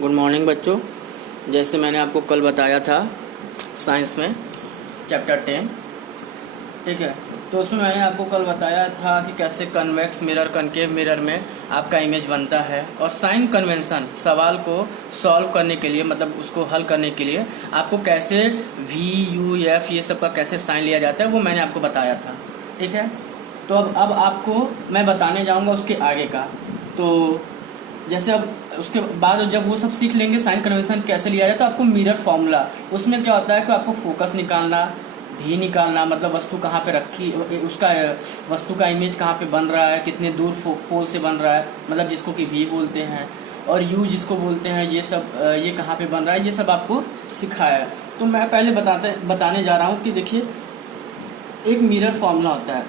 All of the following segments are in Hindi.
गुड मॉर्निंग बच्चों। जैसे मैंने आपको कल बताया था साइंस में चैप्टर 10, ठीक है, तो उसमें मैंने आपको कल बताया था कि कैसे कन्वेक्स मिरर कनकेव मिरर में आपका इमेज बनता है और साइन कन्वेंशन सवाल को सॉल्व करने के लिए, मतलब उसको हल करने के लिए आपको कैसे वी यू एफ ये सब का कैसे साइन लिया जाता है वो मैंने आपको बताया था, ठीक है। तो अब आपको मैं बताने जाऊंगा उसके आगे का। तो जैसे अब उसके बाद जब वो सब सीख लेंगे साइन कन्वेंशन कैसे लिया जाए, तो आपको मिरर फॉर्मूला, उसमें क्या होता है कि आपको फोकस निकालना, भी निकालना, मतलब वस्तु कहाँ पे रखी, उसका वस्तु का इमेज कहाँ पे बन रहा है, कितने दूर पोल से बन रहा है, मतलब जिसको कि वी बोलते हैं, और यू जिसको बोलते हैं, ये सब ये कहाँ पे बन रहा है, ये सब आपको सिखाया है। तो मैं पहले बताने जा रहा हूँ कि देखिए एक मिरर फॉर्मूला होता है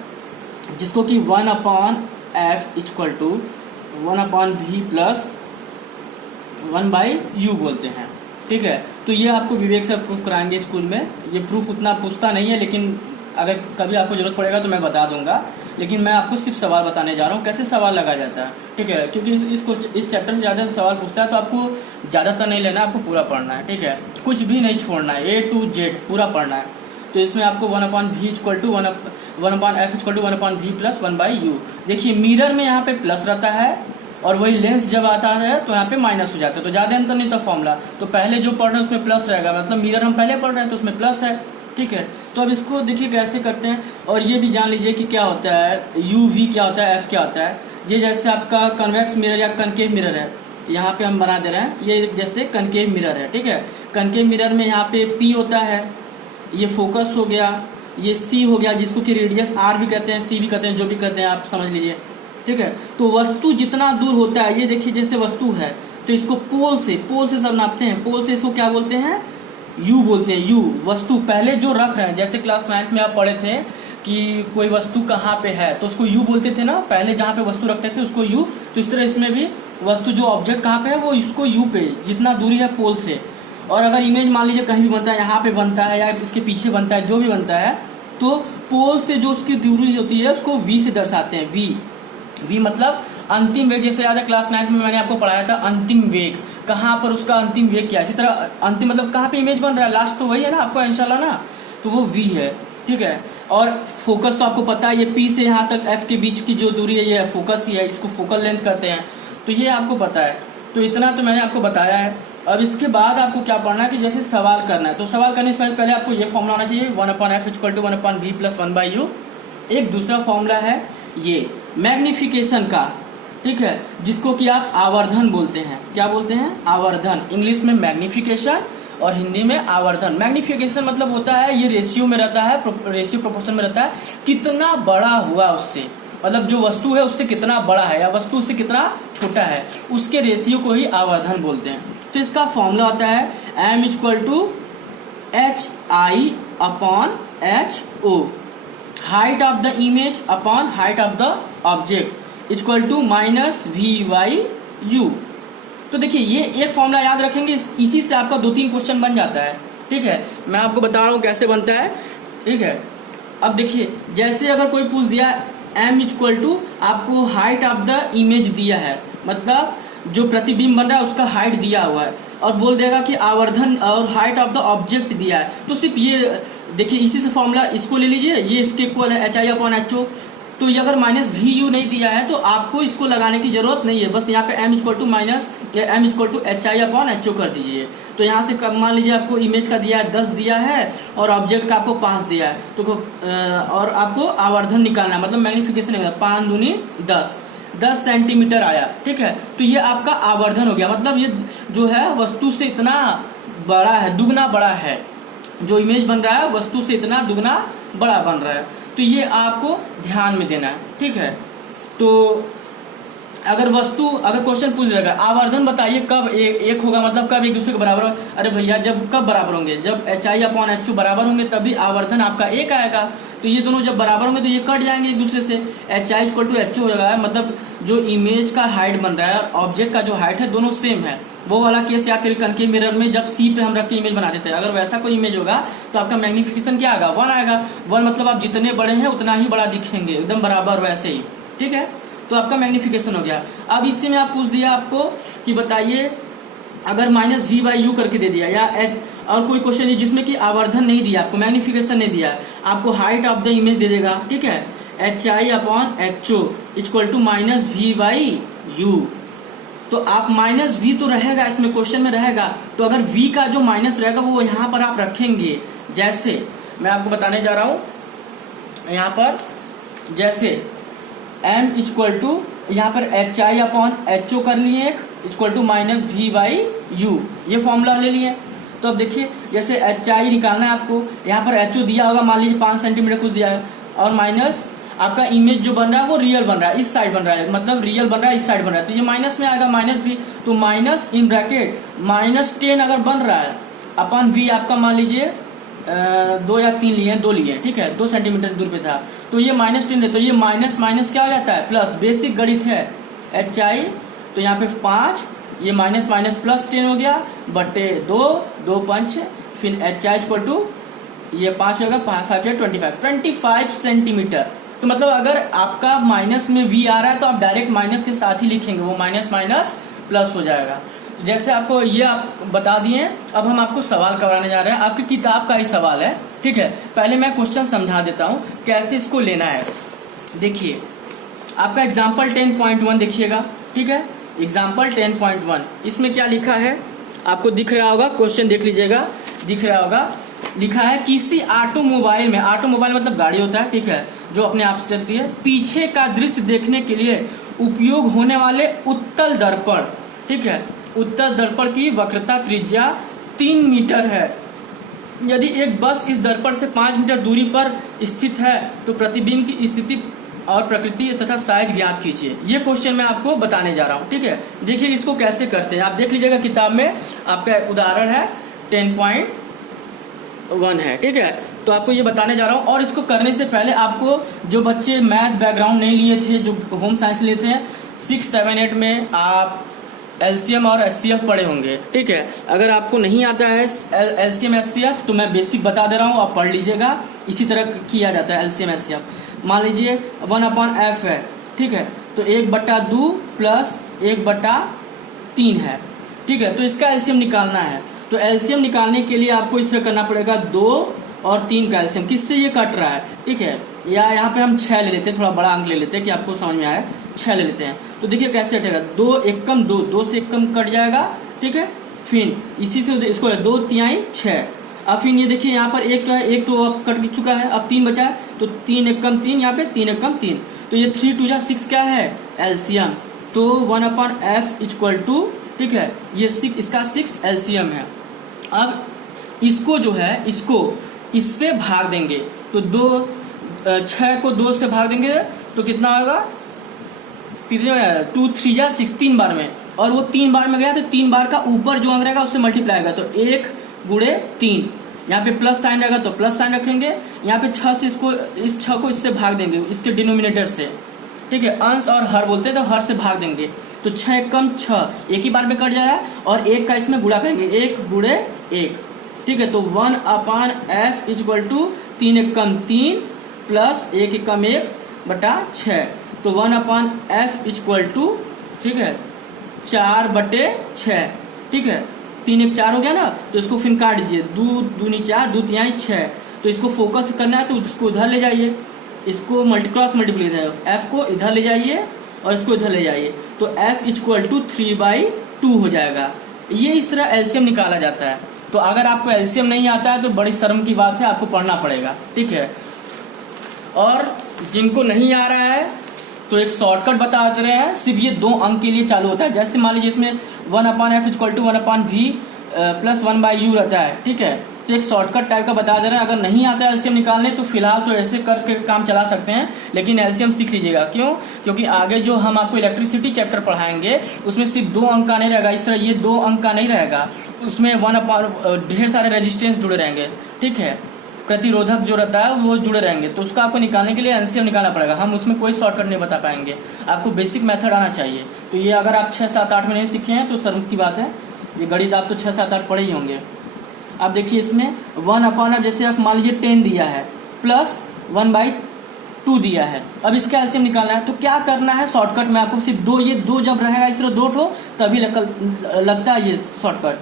जिसको कि 1/f equal to 1/v plus 1/u बोलते हैं, ठीक है। तो ये आपको विवेक से प्रूफ कराएंगे स्कूल में। ये प्रूफ उतना पूछता नहीं है, लेकिन अगर कभी आपको जरूरत पड़ेगा तो मैं बता दूंगा, लेकिन मैं आपको सिर्फ सवाल बताने जा रहा हूँ कैसे सवाल लगा जाता है, ठीक है। क्योंकि इस चैप्टर से ज़्यादा सवाल पूछता है तो आपको ज़्यादातर नहीं लेना, आपको पूरा पढ़ना है, ठीक है। कुछ भी नहीं छोड़ना है, A to Z पूरा पढ़ना है। तो इसमें आपको 1/v equal to 1/f equal to 1/v plus 1/u। देखिए मिरर में यहाँ पे प्लस रहता है और वही लेंस जब आता है तो यहाँ पे माइनस हो जाता है, तो ज्यादा अंतर नहीं था फॉर्मूला। तो पहले जो पढ़ रहे हैं उसमें प्लस रहेगा, मतलब मिरर हम पहले पढ़ रहे हैं तो उसमें प्लस है, ठीक है। तो अब इसको देखिए कैसे करते हैं, और ये भी जान लीजिए कि क्या होता है यू वी क्या होता है, एफ क्या होता है। ये जैसे आपका कन्वेक्स मिरर या कनकेव मिरर है, यहाँ पे हम बना दे रहे हैं, ये जैसे कनकेव मिरर है, ठीक है। कनकेव मिरर में यहाँ पे पी होता है, ये फोकस हो गया, ये सी हो गया जिसको कि रेडियस आर भी कहते हैं, सी भी कहते हैं, जो भी कहते हैं आप समझ लीजिए, ठीक है। तो वस्तु जितना दूर होता है, ये देखिए जैसे वस्तु है तो इसको पोल से सब नापते हैं, पोल से इसको क्या बोलते हैं, यू बोलते हैं। यू वस्तु पहले जो रख रहे हैं, जैसे क्लास 9 में आप पढ़े थे कि कोई वस्तु कहाँ पे है तो उसको यू बोलते थे ना, पहले जहाँ पे वस्तु रखते थे उसको यू। तो इस तरह इसमें भी वस्तु जो ऑब्जेक्ट कहाँ पे है वो इसको यू पे, जितना दूरी है पोल से। और अगर इमेज मान लीजिए कहीं भी बनता है, यहाँ पे बनता है या इसके पीछे बनता है, जो भी बनता है, तो पोल से जो उसकी दूरी होती है उसको वी से दर्शाते हैं। वी मतलब अंतिम वेग। जैसे याद है क्लास 9 में मैंने आपको पढ़ाया था अंतिम वेग, कहाँ पर उसका अंतिम वेग क्या है। इसी तरह अंतिम मतलब कहाँ पे इमेज बन रहा है, लास्ट तो वही है ना आपको इंशाल्लाह ना, तो वो वी है, ठीक है। और फोकस तो आपको पता है, ये पी से यहाँ तक एफ के बीच की जो दूरी है ये फोकस ही है, इसको फोकल लेंथ कहते हैं, तो ये आपको पता है। तो इतना तो मैंने आपको बताया है। अब इसके बाद आपको क्या पढ़ना है कि जैसे सवाल करना है, तो सवाल करने से पहले आपको ये फॉर्मूला आना चाहिए 1/f equal to 1/v plus 1/u। एक दूसरा फॉर्मूला है ये मैग्निफिकेशन का, ठीक है, जिसको कि आप आवर्धन बोलते हैं। क्या बोलते हैं, आवर्धन। इंग्लिश में मैग्निफिकेशन और हिंदी में आवर्धन। मैग्निफिकेशन मतलब होता है ये रेशियो में रहता है, रेशियो प्रोपोर्शन में रहता है, कितना बड़ा हुआ उससे, मतलब जो वस्तु है उससे कितना बड़ा है या वस्तु उससे कितना छोटा है, उसके रेशियो को ही आवर्धन बोलते हैं। तो इसका फॉर्मूला होता है m equal to HI/HO, height of the image upon height of the object equal to -v/u। तो देखिए ये एक फॉर्मूला याद रखेंगे, इसी से आपका 2-3 क्वेश्चन बन जाता है, ठीक है। मैं आपको बता रहा हूँ कैसे बनता है, ठीक है। अब देखिए जैसे अगर कोई पूछ दिया m इक्वल टू आपको हाइट ऑफ द इमेज दिया है, मतलब जो प्रतिबिंब बन रहा है उसका हाइट दिया हुआ है, और बोल देगा कि आवर्धन और हाइट ऑफ द ऑब्जेक्ट दिया है, तो सिर्फ ये देखिए इसी से फॉर्मूला इसको ले लीजिए, ये इसके इक्वल है HI/HO। तो ये अगर -VU नहीं दिया है तो आपको इसको लगाने की जरूरत नहीं है, बस यहाँ पे m इक्वल टू HI/HO कर दीजिए। तो यहाँ से मान लीजिए आपको इमेज का दिया है 10 दिया है और ऑब्जेक्ट का आपको 5 दिया है, तो और आपको आवर्धन निकालना है, मतलब मैग्निफिकेशन है, 5 दूनी 10 सेंटीमीटर आया, ठीक है। तो ये आपका आवर्धन हो गया, मतलब ये जो है वस्तु से इतना बड़ा है, दुगना बड़ा है, जो इमेज बन रहा है वस्तु से इतना दुगना बड़ा बन रहा है। तो ये आपको ध्यान में देना है, ठीक है। तो अगर क्वेश्चन पूछ लेगा आवर्धन बताइए कब एक होगा, मतलब कब एक दूसरे के बराबर हो। अरे भैया जब कब बराबर होंगे, जब HI/HO बराबर होंगे तभी आवर्धन आपका एक आएगा। तो ये दोनों जब बराबर होंगे तो ये कट जाएंगे एक दूसरे से, HI/HO हो जाएगा, मतलब जो इमेज का हाइट बन रहा है और ऑब्जेक्ट का जो हाइट है दोनों सेम है। वो वाला केस याद करिए कनकेव मिरर में जब सी पे हम रख के इमेज बनाते थे, अगर वैसा कोई इमेज होगा तो आपका मैग्निफिकेशन क्या आएगा, 1 आएगा। 1 मतलब आप जितने बड़े हैं उतना ही बड़ा दिखेंगे, एकदम बराबर वैसे ही, ठीक है। तो आपका मैग्निफिकेशन हो गया। अब इसी में आप पूछ दिया आपको कि बताइए अगर माइनस वी बाई यू करके दे दिया, या और कोई क्वेश्चन है जिसमें कि आवर्धन नहीं दिया, आपको मैग्निफिकेशन नहीं दिया, आपको हाइट ऑफ द इमेज दे देगा, ठीक है, HI/HO equal to minus v by u. तो आप माइनस वी तो रहेगा इसमें, क्वेश्चन में रहेगा, तो अगर वी का जो माइनस रहेगा वो यहाँ पर आप रखेंगे। जैसे मैं आपको बताने जा रहा हूं यहाँ पर, जैसे m इक्वल टू यहाँ पर HI/HO कर लिए एक equal to minus v by u, ये फॉर्मूला ले लिए। तो अब देखिए जैसे HI निकालना है आपको, यहाँ पर HO दिया होगा, मान लीजिए 5 सेंटीमीटर कुछ दिया है, और माइनस आपका इमेज जो बन रहा है वो रियल बन रहा है, इस साइड बन रहा है, मतलब रियल बन रहा है इस साइड बन रहा है, तो ये माइनस में आएगा माइनस भी, तो माइनस इन ब्रैकेट -10 अगर बन रहा है अपन वी आपका मान लीजिए 2 या 3 लिए, 2 लिए, ठीक है, 2 सेंटीमीटर दूर पे था, तो ये -10 है, तो ये माइनस माइनस क्या हो जाता है प्लस, बेसिक गणित है HI, तो यहाँ पे 5, ये माइनस माइनस प्लस 10 हो गया बटे 2 5, फिर HI इक्वल टू ये 5 होगा, 5 या 25 सेंटीमीटर। तो मतलब अगर आपका माइनस में वी आ रहा है तो आप डायरेक्ट माइनस के साथ ही लिखेंगे, वो माइनस माइनस प्लस हो जाएगा। जैसे आपको ये आप बता दिए, अब हम आपको सवाल कराने जा रहे हैं, आपकी किताब का ही सवाल है, ठीक है। पहले मैं क्वेश्चन समझा देता हूँ कैसे इसको लेना है। देखिए आपका एग्जाम्पल 10.1 देखिएगा, ठीक है, एग्जाम्पल 10.1, इसमें क्या लिखा है आपको दिख रहा होगा, क्वेश्चन देख लीजिएगा, दिख रहा होगा, लिखा है किसी ऑटोमोबाइल में, ऑटोमोबाइल मतलब गाड़ी होता है, ठीक है, जो अपने आप से चलती है, पीछे का दृश्य देखने के लिए उपयोग होने वाले उत्तल दर्पण, ठीक है, उत्तल दर्पण की वक्रता त्रिज्या 3 मीटर है। यदि एक बस इस दर्पण से 5 मीटर दूरी पर स्थित है तो प्रतिबिंब की स्थिति और प्रकृति तथा साइज ज्ञात कीजिए। ये क्वेश्चन मैं आपको बताने जा रहा हूँ, ठीक है। देखिए इसको कैसे करते हैं, आप देख लीजिएगा किताब में, आपका उदाहरण है 10.1 है, ठीक है। तो आपको ये बताने जा रहा हूँ, और इसको करने से पहले आपको जो बच्चे मैथ बैकग्राउंड नहीं लिए थे, जो होम साइंस लिए थे, 6, 7, 8 में आप LCM और SCF पढ़े होंगे, ठीक है। अगर आपको नहीं आता है LCM SCF तो मैं बेसिक बता दे रहा हूँ, आप पढ़ लीजिएगा। इसी तरह किया जाता है LCM SCF। मान लीजिए 1/f है, ठीक है, तो 1/2 प्लस 1/3 है, ठीक है, तो इसका LCM निकालना है। तो LCM निकालने के लिए आपको इस तरह करना पड़ेगा, 2 और 3 का LCM, किससे ये कट रहा है, ठीक है, या यहाँ पे हम 6 ले लेते हैं, थोड़ा बड़ा अंक ले लेते हैं कि आपको समझ में आए, 6 ले लेते हैं। तो देखिए कैसे हटेगा, 2 एकम 2, 2 से एकम कट जाएगा, ठीक है, फिर इसी से इसको 2 तिहाई 6। अब फिर ये देखिए यहाँ पर एक तो है, एक तो अब कट चुका है, अब 3 बचा है, तो 3 एकम 3, यहाँ पे 3 एकम 3, तो ये 3 2 6 क्या है LCM, तो 1/f इक्वल टू, ठीक है, ये 6, इसका 6 LCM है। अब इसको जो है, इसको इससे भाग देंगे, तो 6 को 2 से भाग देंगे तो कितना होगा, 2 3 जा 6, 3 बार में, और वो 3 बार में गया तो 3 बार का ऊपर जो अंक रहेगा उससे मल्टीप्लाई होगा, तो 1 गुणे 3, यहाँ पे प्लस साइन रहेगा तो प्लस साइन रखेंगे, यहाँ पे 6 से इसको, इस 6 को इससे भाग देंगे, इसके डिनोमिनेटर से, ठीक है, अंश और हर बोलते हैं, तो हर से भाग देंगे, तो 6 एकम 6 एक ही बार में कट जा रहा है, और 1 का इसमें गुणा करेंगे, 1 गुणे 1, ठीक है, तो 1/f equal to 3 Ekam 3 plus 1 एकम 1/6, तो 1/f इक्वल टू, ठीक है, 4/6, ठीक है, 3 1 4 हो गया ना, तो इसको फिर काट दीजिए, 2 दूनी 4, 2 तिहाई 6, तो इसको फोकस करना है तो इसको उधर ले जाइए, इसको क्रॉस मल्टीप्लीकेशन, f को इधर ले जाइए और इसको इधर ले जाइए, तो f इक्वल टू 3/2 हो जाएगा। ये इस तरह LCM निकाला जाता है। तो अगर आपको LCM नहीं आता है तो बड़ी शर्म की बात है, आपको पढ़ना पड़ेगा, ठीक है। और जिनको नहीं आ रहा है तो एक शॉर्टकट बता दे रहे हैं, सिर्फ ये 2 अंक के लिए चालू होता है। जैसे मान लीजिए इसमें 1/f equal to 1/v plus 1/u रहता है, ठीक है, तो एक शॉर्टकट टाइप का बता दे रहे हैं। अगर नहीं आता है LCM निकालने तो फिलहाल तो ऐसे करके काम चला सकते हैं, लेकिन LCM सीख लीजिएगा। क्यों? क्योंकि आगे जो हम आपको इलेक्ट्रिसिटी चैप्टर पढ़ाएंगे उसमें सिर्फ 2 अंक का नहीं रहेगा, इस तरह ये 2 अंक का नहीं रहेगा, उसमें ढेर सारे रेजिस्टेंस जुड़े रहेंगे, ठीक है, प्रतिरोधक जो रहता है वो जुड़े रहेंगे, तो उसका आपको निकालने के लिए LCM निकालना पड़ेगा। हम उसमें कोई शॉर्टकट नहीं बता पाएंगे, आपको बेसिक मेथड आना चाहिए। तो ये अगर आप 6 7 8 में नहीं सीखे हैं तो शर्म की बात है, ये गणित आप तो 6 7 8 पढ़े ही होंगे। अब देखिए इसमें 1/f जैसे आप मान लीजिए 10 दिया है प्लस 1/3 2 दिया है। अब इसका एलसीएम निकालना है, तो क्या करना है, शॉर्टकट में आपको सिर्फ दो, ये दो जब रहेगा इस तरह दो ठो तभी लगता है ये शॉर्टकट।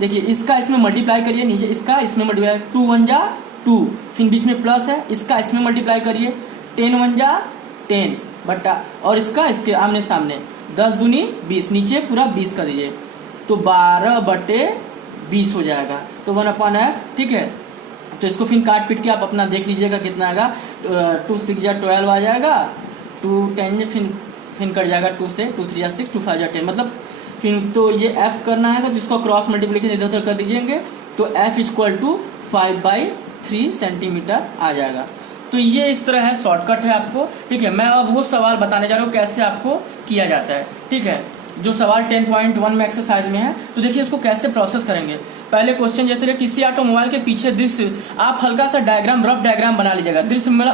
देखिए इसका इसमें मल्टीप्लाई करिए, नीचे इसका इसमें मल्टीप्लाई, 2 1 जा 2, फिर बीच में प्लस है, इसका इसमें मल्टीप्लाई करिए, 10 1 जा 10 बट्टा, और इसका इसके आमने सामने 10 दूनी 20, नीचे पूरा 20 कर दीजिए, तो 12/20 हो जाएगा, तो 1/f। ठीक है, तो इसको फिर काट पीट के आप अपना देख लीजिएगा कितना आएगा। 2 6 जा 12 आ जाएगा, 2 10 फिर कट जाएगा 2 से, 2 3 जा 6, 2 5 जा 10, मतलब फिर तो ये f करना है तो इसको क्रॉस मल्टीप्लिकेशन इधर उधर कर दीजिएंगे, तो f = 5/3 सेंटीमीटर आ जाएगा। तो ये इस तरह है, शॉर्टकट है आपको। ठीक है, मैं अब वो सवाल बताने जा रहा हूँ कैसे आपको किया जाता है। ठीक है, जो सवाल 10.1 में एक्सरसाइज में है, तो देखिए इसको कैसे प्रोसेस करेंगे। पहले क्वेश्चन जैसे किसी ऑटोमोबाइल के पीछे दृश्य, आप हल्का सा डायग्राम, रफ डायग्राम बना लीजिएगा। दृश्य में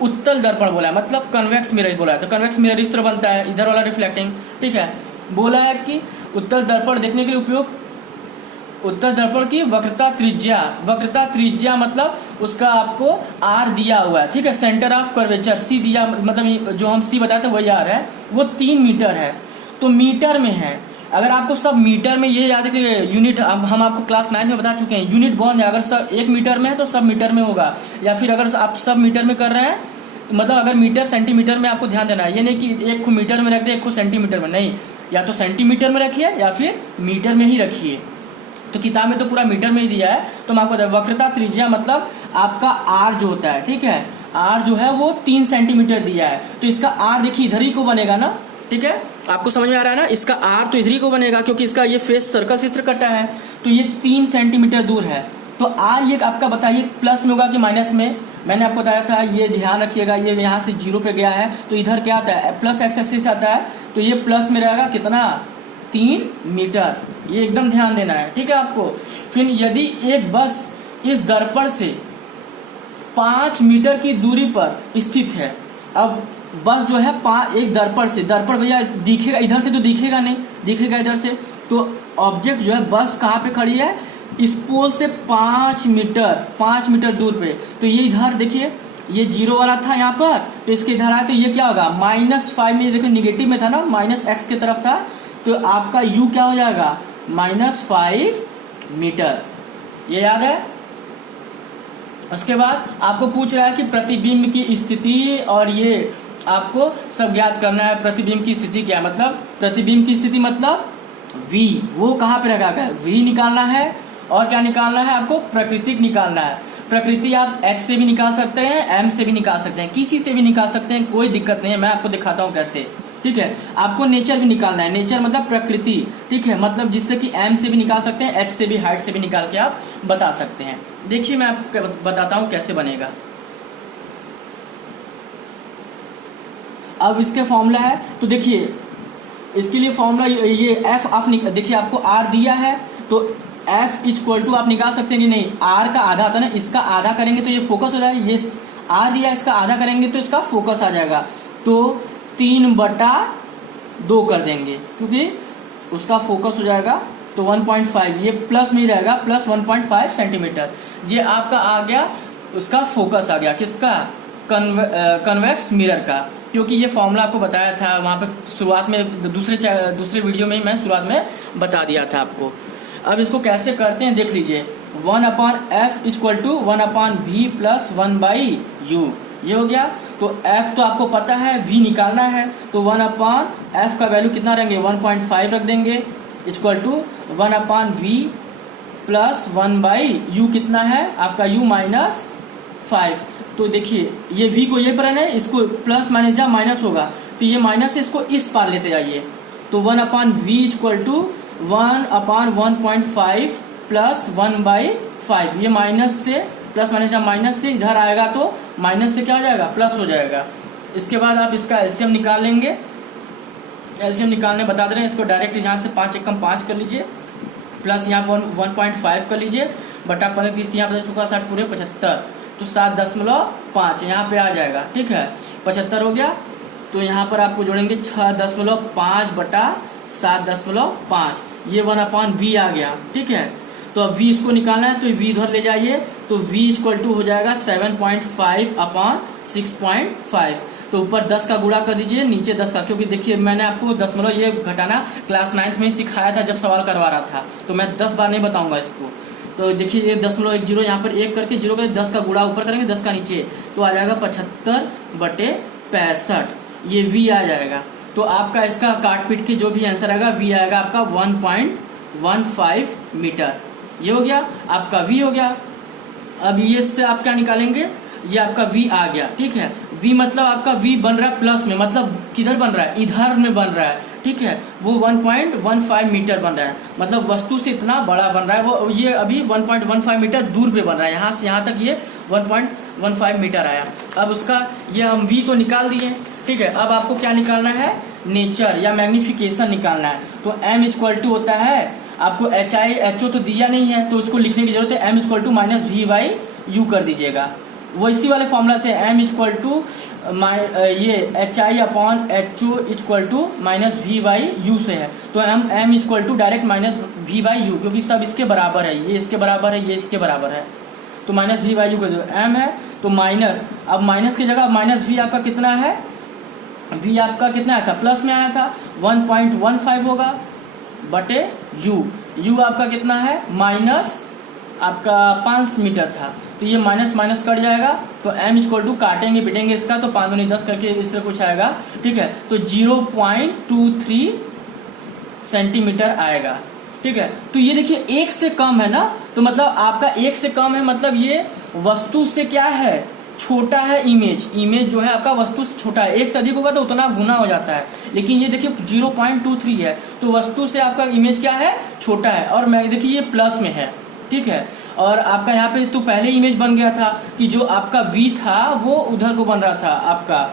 उत्तल दर्पण बोला है, मतलब कन्वेक्स मिरर बोला है, तो कन्वेक्स मिरर इस तरह बनता है, इधर वाला रिफ्लेक्टिंग। ठीक है, बोला है कि उत्तल दर्पण देखने के लिए उपयोग, उत्तल दर्पण की वक्रता त्रिज्या मतलब उसका आपको आर दिया हुआ है। ठीक है, सेंटर ऑफ कर्वेचर सी दिया, मतलब जो हम सी बताते हैं वही आर है, वो 3 मीटर है, तो मीटर में है। अगर आपको सब मीटर में, ये याद है कि यूनिट हम आपको क्लास 9 में बता चुके हैं, यूनिट बहुत है। अगर सब 1 मीटर में है तो सब मीटर में होगा, या फिर अगर आप सब मीटर में कर रहे हैं तो मतलब अगर मीटर सेंटीमीटर में आपको ध्यान देना है। ये नहीं कि एक को मीटर में रख दे, एक को सेंटीमीटर में, नहीं, या तो सेंटीमीटर में रखिए या फिर मीटर में ही रखिए। तो किताब में तो पूरा मीटर में ही दिया है, तो मैं आपको बता, वक्रता त्रिज्या मतलब आपका आर जो होता है। ठीक है, आर जो है वो 3 सेंटीमीटर दिया है, तो इसका आर देखिए इधर ही को बनेगा ना। ठीक है, आपको समझ में आ रहा है ना, इसका आर तो इधर ही को बनेगा क्योंकि इसका ये फेस सर्कल से इस तरह कटा है, तो ये 3 सेंटीमीटर दूर है। तो आर ये आपका बताइए प्लस में होगा कि माइनस में। मैंने आपको बताया था, ये ध्यान रखिएगा, ये यहाँ से 0 पे गया है तो इधर क्या आता है, प्लस एक्स एक्सिस आता है, तो ये प्लस में रहेगा कितना, 3 मीटर। ये एकदम ध्यान देना है। ठीक है आपको। फिर यदि एक बस इस दर्पण से 5 मीटर की दूरी पर स्थित है, अब बस जो है एक दर्पण से, दर्पण भैया दिखेगा इधर से तो दिखेगा नहीं, दिखेगा इधर से, तो ऑब्जेक्ट जो है बस कहाँ पे खड़ी है, इस पोल से 5 मीटर दूर पे। तो ये इधर देखिए, ये 0 वाला था यहाँ पर, तो इसके इधर आया तो ये क्या होगा, -5 में, देखो निगेटिव में था ना, -x की तरफ था, तो आपका u क्या हो जाएगा, -5 मीटर। ये याद है। उसके बाद आपको पूछ रहा है कि प्रतिबिंब की स्थिति, और ये आपको सब याद करना है। प्रतिबिंब की स्थिति क्या है, मतलब प्रतिबिंब की स्थिति मतलब v, वो कहाँ पे रखा गया है, v निकालना है। और क्या निकालना है आपको, प्रकृतिक निकालना है। प्रकृति आप x से भी निकाल सकते हैं, m से भी निकाल सकते हैं, किसी से भी निकाल सकते हैं, कोई दिक्कत नहीं है, मैं आपको दिखाता हूँ कैसे। ठीक है, आपको नेचर भी निकालना है, नेचर मतलब प्रकृति। ठीक है, मतलब जिससे कि m से भी निकाल सकते हैं, x से भी, हाइट से भी निकाल के आप बता सकते हैं। देखिए मैं आपको बताता हूँ कैसे बनेगा। अब इसके फॉर्मूला है, तो देखिए इसके लिए फॉर्मूला ये f आप देखिए आपको r दिया है, तो f = आप निकाल सकते हैं कि नहीं, r का आधा था ना, इसका आधा करेंगे तो ये फोकस हो जाएगा, ये r दिया, इसका आधा करेंगे तो इसका फोकस आ जाएगा, तो 3/2 कर देंगे क्योंकि उसका फोकस हो जाएगा, तो 1.5, ये प्लस में ही रहेगा, प्लस 1.5 सेंटीमीटर। ये आपका आ गया, उसका फोकस आ गया, किसका, कन्वेक्स मिरर का, क्योंकि ये फॉर्मूला आपको बताया था वहाँ पे शुरुआत में, दूसरे वीडियो में ही मैं शुरुआत में बता दिया था आपको। अब इसको कैसे करते हैं देख लीजिए। 1/f = 1/v + 1/u, ये हो गया। तो f तो आपको पता है, v निकालना है, तो 1/f का वैल्यू कितना रहेंगे, 1.5 रख देंगे, = 1/v + 1/u कितना है आपका, u -5। तो देखिए ये v को ये पर है, इसको प्लस माइनस जा माइनस होगा, तो ये माइनस है, इसको इस पार लेते जाइए, तो 1/v = 1/1.5 + 1/5। ये माइनस से प्लस माइनस जा माइनस से इधर आएगा, तो माइनस से क्या हो जाएगा, प्लस हो जाएगा। इसके बाद आप इसका एलसीएम निकाल लेंगे। एलसीएम निकालने बता दे रहे हैं, इसको डायरेक्ट यहाँ से 5 × 5 कर लीजिए, प्लस यहाँ पर 1.5 कर लीजिए, बटा 15 30, यहाँ पर चुका 60 पूरे 75, तो 7.5 यहाँ पे आ जाएगा। ठीक है, 75 हो गया, तो यहाँ पर आपको जोड़ेंगे 6.5 बटा 7.5, ये 1/v आ गया। ठीक है, तो अब v इसको निकालना है, तो v इधर ले जाइए, तो v = हो जाएगा 7.5/7 6.5। तो ऊपर 10 का गुणा कर दीजिए, नीचे 10 का, क्योंकि देखिए मैंने आपको दशमलव ये घटाना क्लास 9th में ही सिखाया था जब सवाल करवा रहा था, तो मैं 10 बार नहीं बताऊंगा इसको। तो देखिए ये 10.10 यहाँ पर 1 करके 0 करके 10 का गुणा ऊपर करेंगे, 10 का नीचे, तो आ जाएगा 75/65, ये v आ जाएगा। तो आपका इसका काट पीट के जो भी आंसर आएगा v आएगा आपका 1.15 मीटर। ये हो गया आपका v हो गया। अब ये से आप क्या निकालेंगे, ये आपका v आ गया, ठीक है। v मतलब आपका v बन रहा है प्लस में, मतलब किधर बन रहा है, इधर में बन रहा है, ठीक है। वो 1.15 मीटर बन रहा है, मतलब वस्तु से इतना बड़ा बन रहा है। वो ये अभी 1.15 मीटर दूर पे बन रहा है, यहाँ से यहाँ तक ये 1.15 मीटर आया। अब उसका ये हम v तो निकाल दिए, ठीक है। अब आपको क्या निकालना है, नेचर या मैग्निफिकेशन निकालना है। तो m इक्वल टू होता है आपको HO तो दिया नहीं है, तो उसको लिखने की जरूरत है, m इक्वल टू -v/u कर दीजिएगा। वो इसी वाले फॉर्मूला से m इक्वल टू ये HI/HO इक्वल टू -v/u से है। तो हम m equal to direct -v/u, क्योंकि सब इसके बराबर है, ये इसके बराबर है, ये इसके बराबर है, तो -v/u कर दो। m है तो माइनस, अब माइनस की जगह -v आपका कितना है, v आपका कितना आया था, प्लस में आया था, 1.15 होगा बटे u आपका कितना है, माइनस आपका 5 मीटर था, तो ये माइनस माइनस कट जाएगा। तो m इक्वल टू काटेंगे पिटेंगे इसका, तो 5 दूनी 10 करके इससे कुछ आएगा, ठीक है। तो 0.23 सेंटीमीटर आएगा, ठीक है। तो ये देखिए 1 से कम है ना, तो मतलब आपका 1 से कम है, मतलब ये वस्तु से क्या है, छोटा है। इमेज जो है आपका वस्तु से छोटा है, 1 से अधिक होगा तो उतना गुना हो जाता है, लेकिन ये देखिए 0.23 है, तो वस्तु से आपका इमेज क्या है, छोटा है। और मैं देखिए ये प्लस में है, ठीक है। और आपका यहाँ पे तो पहले इमेज बन गया था कि जो आपका v था वो उधर को बन रहा था आपका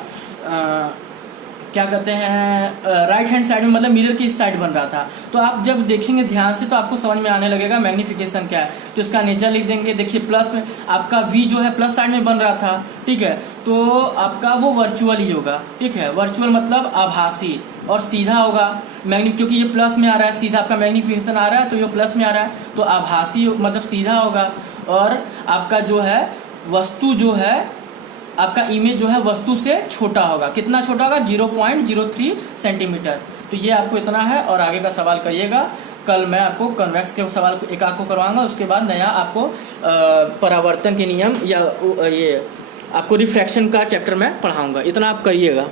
क्या कहते हैं, राइट हैंड साइड में, मतलब मिरर की इस साइड बन रहा था। तो आप जब देखेंगे ध्यान से तो आपको समझ में आने लगेगा मैग्निफिकेशन क्या है। तो इसका नेचर लिख देंगे। देखिए प्लस में आपका v जो है प्लस साइड में बन रहा था, ठीक है, तो आपका वो वर्चुअल ही होगा, ठीक है। वर्चुअल मतलब आभासी, और सीधा होगा क्योंकि ये प्लस में आ रहा है, सीधा आपका मैग्निफिकेशन आ रहा है, तो ये प्लस में आ रहा है, तो आभासी मतलब सीधा होगा। और आपका जो है वस्तु जो है आपका इमेज जो है वस्तु से छोटा होगा। कितना छोटा होगा, 0.03 सेंटीमीटर। तो ये आपको इतना है, और आगे का सवाल करिएगा। कल मैं आपको कन्वेक्स के सवाल एक आध को करवाऊंगा, उसके बाद नया आपको परावर्तन के नियम या ये आपको रिफ्रैक्शन का चैप्टर में पढ़ाऊंगा। इतना आप करिएगा।